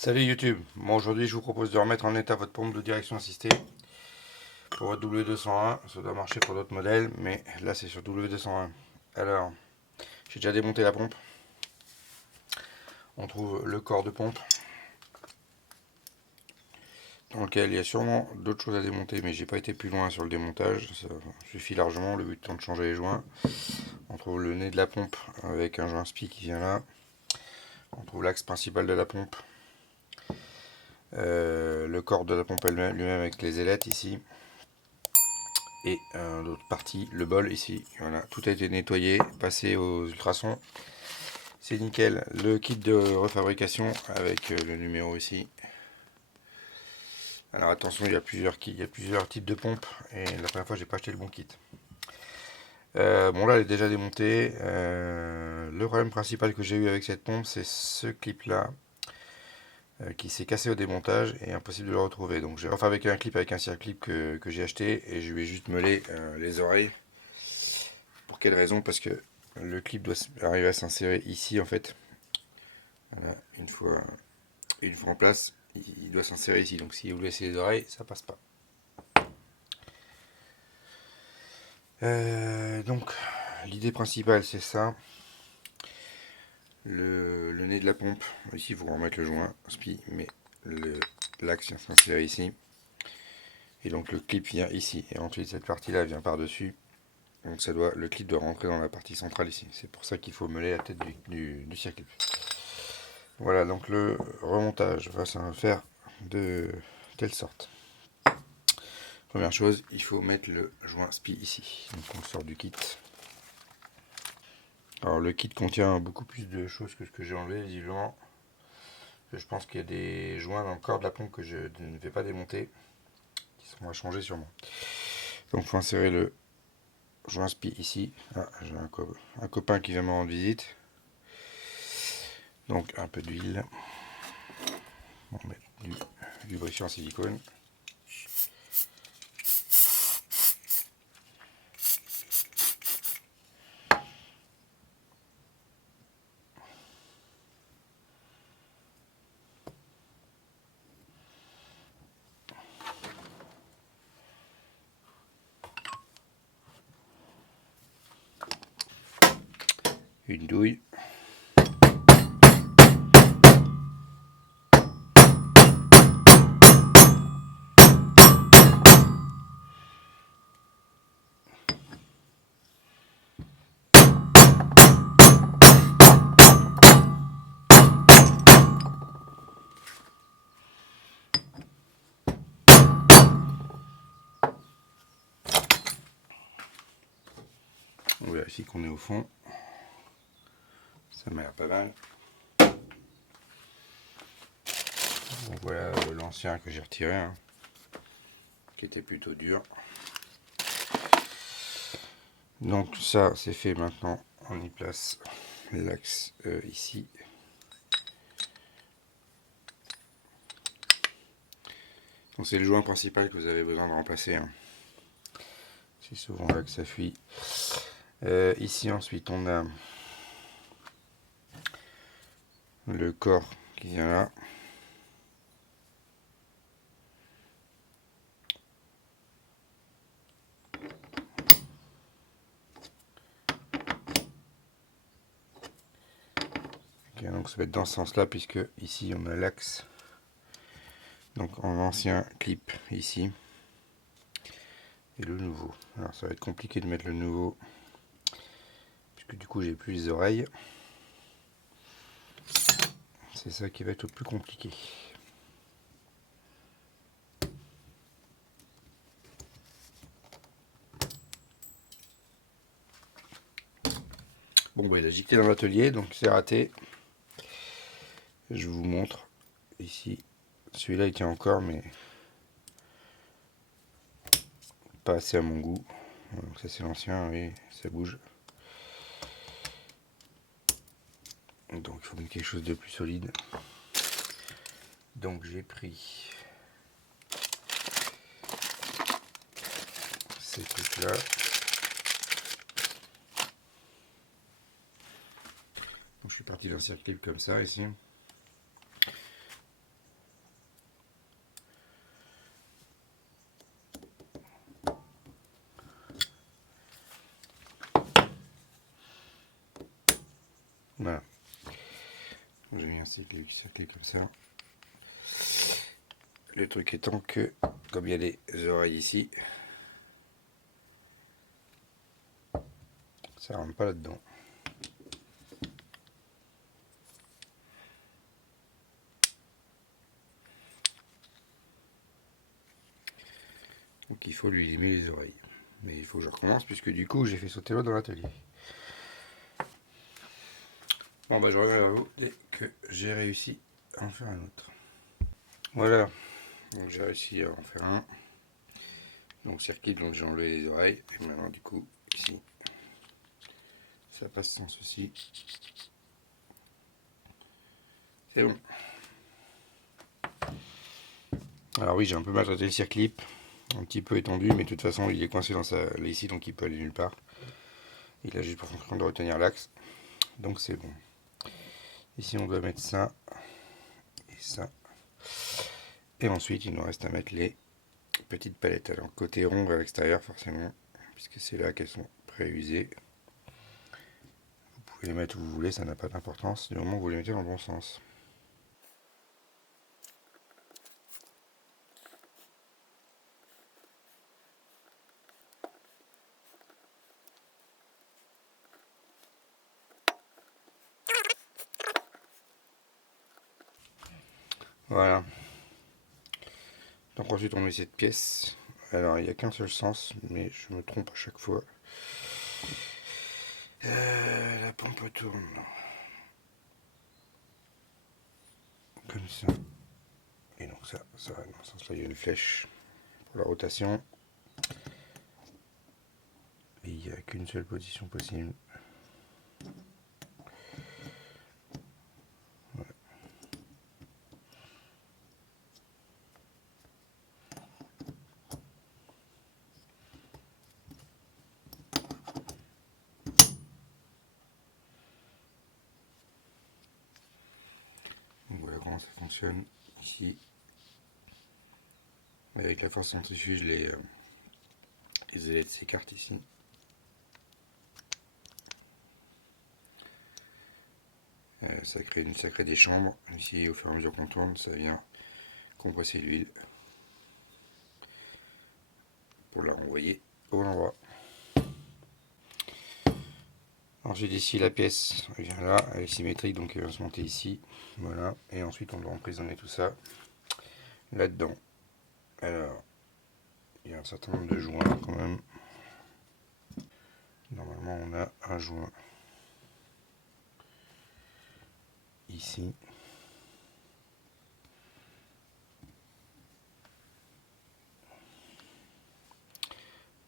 Salut YouTube, moi aujourd'hui je vous propose de remettre en état votre pompe de direction assistée pour votre W201. Ça doit marcher pour d'autres modèles, mais là c'est sur W201. Alors, j'ai déjà démonté la pompe. On trouve le corps de pompe dans lequel il y a sûrement d'autres choses à démonter, mais j'ai pas été plus loin sur le démontage. Ça suffit largement, le but étant de changer les joints. On trouve le nez de la pompe avec un joint SPI qui vient là. On trouve l'axe principal de la pompe. Le corps de la pompe lui-même avec les ailettes ici. Et l'autre partie, le bol ici. Voilà, tout a été nettoyé, passé aux ultrasons. C'est nickel. Le kit de refabrication avec le numéro ici. Alors attention, il y a plusieurs types de pompes et la première fois j'ai pas acheté le bon kit. Bon là elle est déjà démontée. Le problème principal que j'ai eu avec cette pompe, c'est ce clip là qui s'est cassé au démontage et impossible de le retrouver. Donc j'ai refabriqué un clip avec un circlip que j'ai acheté et je lui ai juste meulé les oreilles. Pour quelle raison? Parce que le clip doit arriver à s'insérer ici en fait. Voilà, une fois en place, il doit s'insérer ici. Donc si vous laissez les oreilles, ça passe pas. Donc l'idée principale c'est ça. Le nez de la pompe, ici il faut remettre le joint SPI, mais l'axe vient s'insérer ici. Et donc le clip vient ici. Et ensuite cette partie là vient par dessus. Donc le clip doit rentrer dans la partie centrale ici. C'est pour ça qu'il faut meuler la tête du circuit. Voilà, donc le remontage va se faire de telle sorte. Première chose, il faut mettre le joint SPI ici. Donc on sort du kit. Alors le kit contient beaucoup plus de choses que ce que j'ai enlevé visiblement. Je pense qu'il y a des joints dans le corps de la pompe que je ne vais pas démonter, qui seront à changer sûrement. Donc il faut insérer le joint SPI ici. Ah, j'ai un copain qui vient me rendre visite. Donc un peu d'huile. On met du lubrifiant silicone. Une douille. On vérifie qu'on est au fond. Ça m'a l'air pas mal. Bon, voilà l'ancien que j'ai retiré, hein, qui était plutôt dur. Donc ça c'est fait maintenant. On y place l'axe ici. Donc c'est le joint principal que vous avez besoin de remplacer, hein. C'est souvent là que ça fuit. Ici ensuite on a le corps qui vient là. Okay, donc ça va être dans ce sens là puisque ici on a l'axe. Donc en ancien clip ici. Et le nouveau. Alors ça va être compliqué de mettre le nouveau. Puisque du coup j'ai plus les oreilles. C'est ça qui va être le plus compliqué. Bon bah il a giclé dans l'atelier donc c'est raté. Je vous montre ici. Celui-là il tient encore mais pas assez à mon goût. Donc ça c'est l'ancien, oui, ça bouge. Donc il faut mettre quelque chose de plus solide. Donc j'ai pris ces trucs là. Donc je suis parti d'un circuit comme ça ici. Voilà. J'ai mis un cycle comme ça. Le truc étant que, comme il y a des oreilles ici, ça rentre pas là-dedans. Donc il faut lui limer les oreilles. Mais il faut que je recommence puisque du coup j'ai fait sauter l'autre dans l'atelier. Bon bah je reviens vers vous dès que j'ai réussi à en faire un autre. Voilà, donc j'ai réussi à en faire un. Donc circuit, donc j'ai enlevé les oreilles. Et maintenant du coup ici, ça passe sans souci. C'est bon. Alors oui, j'ai un peu maltraité le circlip, un petit peu étendu, mais de toute façon il est coincé dans sa là ici, donc il peut aller nulle part. Il a juste pour fonction de retenir l'axe, donc c'est bon. Ici on doit mettre ça et ça. Et ensuite il nous reste à mettre les petites palettes. Alors côté rond vers l'extérieur forcément, puisque c'est là qu'elles sont pré-usées. Vous pouvez les mettre où vous voulez, ça n'a pas d'importance du moment où vous les mettez dans le bon sens. Voilà. Donc ensuite on met cette pièce. Alors il n'y a qu'un seul sens, mais je me trompe à chaque fois. La pompe tourne. Comme ça. Et donc ça va dans ce sens là, il y a une flèche pour la rotation. Et il n'y a qu'une seule position possible. Voilà. Donc voilà comment ça fonctionne ici. Avec la force centrifuge, les ailettes s'écartent ici. Ça crée des chambres. Ici, au fur et à mesure qu'on tourne, ça vient compresser l'huile pour la renvoyer au bon endroit. Ensuite ici la pièce vient là, elle est symétrique donc elle va se monter ici. Voilà. Et ensuite on doit emprisonner tout ça là-dedans. Alors, il y a un certain nombre de joints quand même. Normalement on a un joint ici.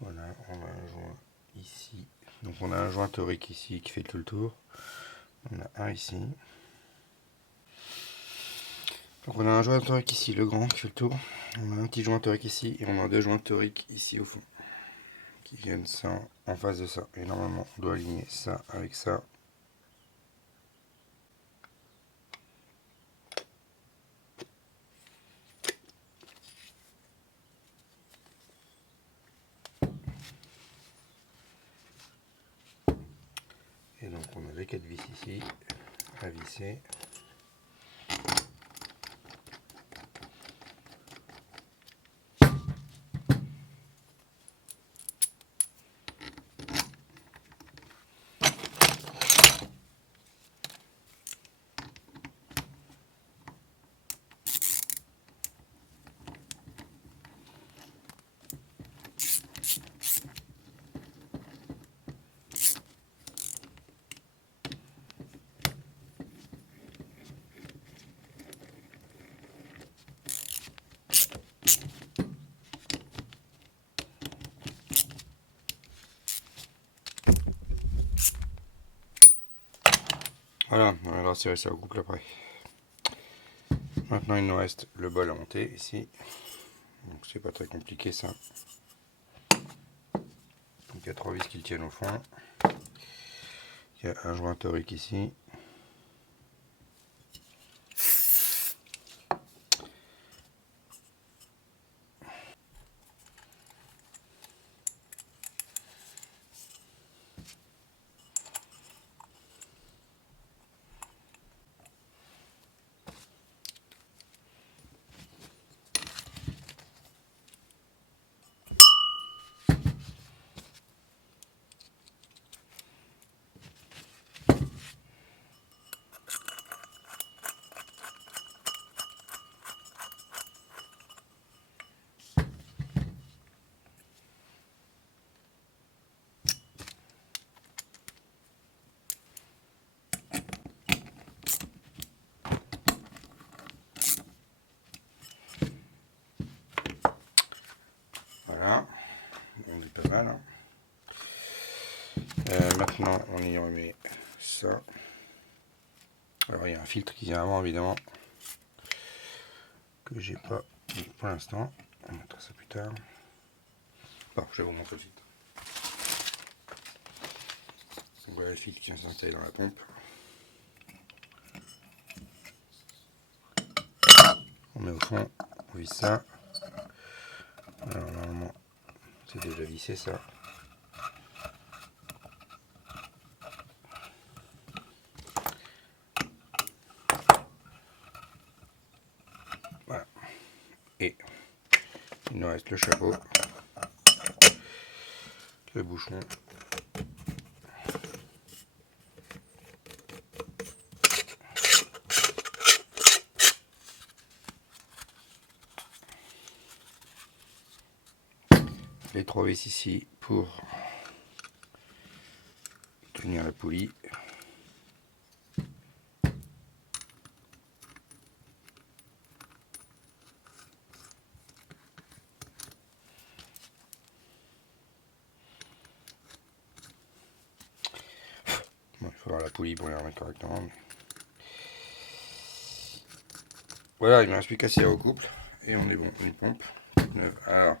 Voilà, on a un joint ici. Donc on a un joint torique ici qui fait tout le tour. On a un ici. Donc on a un joint torique ici, le grand qui fait le tour. On a un petit joint torique ici et on a deux joints toriques ici au fond. Qui viennent ça en face de ça. Et normalement on doit aligner ça avec ça. Et donc on a les 4 vis ici à visser. Voilà, on va serrer ça au couple après. Maintenant il nous reste le bol à monter ici. Donc c'est pas très compliqué ça. Donc il y a 3 vis qui le tiennent au fond. Il y a un joint torique ici. Maintenant, on y remet ça. Alors, il y a un filtre qui vient avant, évidemment, que j'ai pas pour l'instant. On mettra ça plus tard. Bon, je vais vous montrer le filtre. Donc, voilà le filtre qui vient s'installer dans la pompe. On met au fond, on visse ça. Alors, normalement, c'est déjà vissé ça. Voilà. Et il nous reste le chapeau, le bouchon. Les 3 vis ici pour tenir la poulie. Bon, il faut avoir la poulie pour les remettre correctement. Mais... voilà, il ne me reste plus qu'à serrer au couple et on est bon. Une pompe toute neuve. Alors,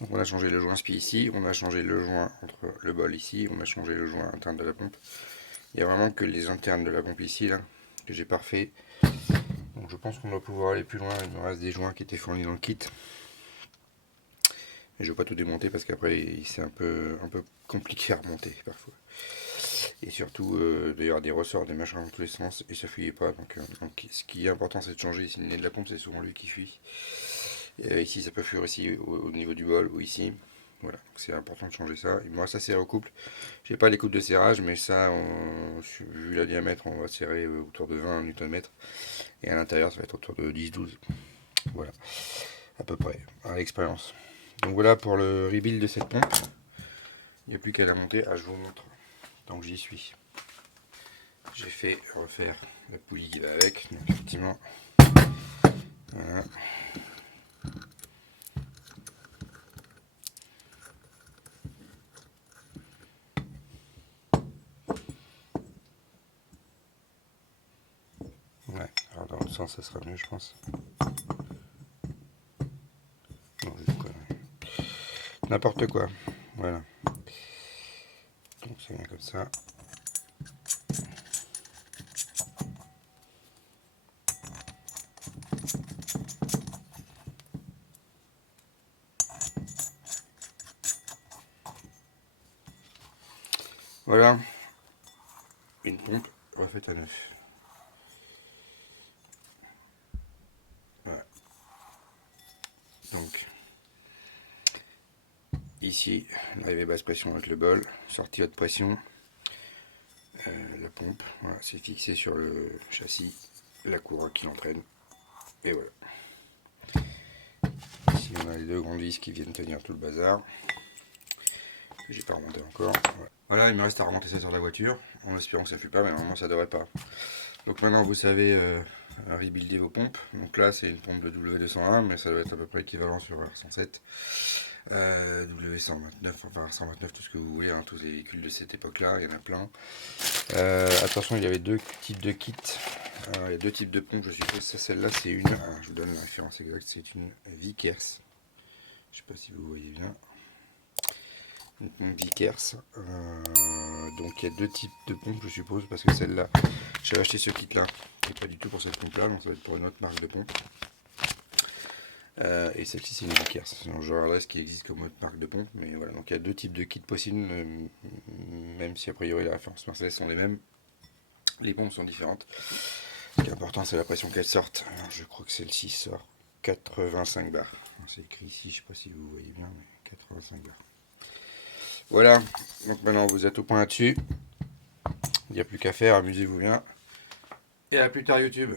donc on a changé le joint SPI ici, on a changé le joint entre le bol ici, on a changé le joint interne de la pompe. Il n'y a vraiment que les internes de la pompe ici là que j'ai pas refait. Donc je pense qu'on va pouvoir aller plus loin. Il me reste des joints qui étaient fournis dans le kit. Mais je ne vais pas tout démonter parce qu'après c'est un peu compliqué à remonter parfois. Et surtout d'ailleurs des ressorts, des machins dans tous les sens et ça fuyait pas. Donc ce qui est important c'est de changer ici le nez de la pompe, c'est souvent lui qui fuit. Et, ici ça peut fuir ici au niveau du bol ou ici. Voilà, c'est important de changer ça. Et moi ça serre au couple. J'ai pas les coupes de serrage, mais ça, vu la diamètre, on va serrer autour de 20 Nm. Et à l'intérieur ça va être autour de 10-12. Voilà, à peu près, à l'expérience. Donc voilà pour le rebuild de cette pompe. Il n'y a plus qu'à la monter. Ah, je vous montre. Donc j'y suis. J'ai fait refaire la poulie qui va avec. Donc effectivement, voilà. Ouais, alors dans l'autre sens ça sera mieux je pense. Non, je déconne. N'importe quoi. Voilà. Donc ça vient comme ça. Voilà. Une pompe refaite à neuf. Voilà. Donc ici, l'arrivée basse pression avec le bol, sortie haute pression, la pompe, voilà, c'est fixé sur le châssis, la courroie qui l'entraîne, et voilà. Ici on a les 2 grandes vis qui viennent tenir tout le bazar, que j'ai pas remonté encore. Voilà, il me reste à remonter ça sur la voiture, en espérant que ça ne fuit pas, mais normalement ça devrait pas. Donc maintenant vous savez rebuilder vos pompes. Donc là c'est une pompe de W201, mais ça doit être à peu près équivalent sur R107. W129, enfin R129, tout ce que vous voulez, hein, tous les véhicules de cette époque-là, il y en a plein. Attention, il y avait 2 types de kits. Il y a 2 types de pompes, je suppose. Celle-là, c'est une. Alors, je vous donne la référence exacte, c'est une Vickers. Je sais pas si vous voyez bien. Une pompe Vickers. Donc il y a 2 types de pompes, je suppose, parce que celle-là, j'ai acheté ce kit-là, et pas du tout pour cette pompe-là, donc ça va être pour une autre marque de pompe. Et celle-ci c'est une Vickers. Je regarderai ce qui existe comme autre marque de pompe, mais voilà. Donc il y a 2 types de kits possibles, même si a priori les références Mercedes sont les mêmes. Les pompes sont différentes. Ce qui est important c'est la pression qu'elles sortent. Alors, je crois que celle-ci sort 85 bars. C'est écrit ici, je sais pas si vous voyez bien, mais 85 bars. Voilà, donc maintenant vous êtes au point là-dessus. Il n'y a plus qu'à faire, amusez-vous bien. Et à plus tard YouTube.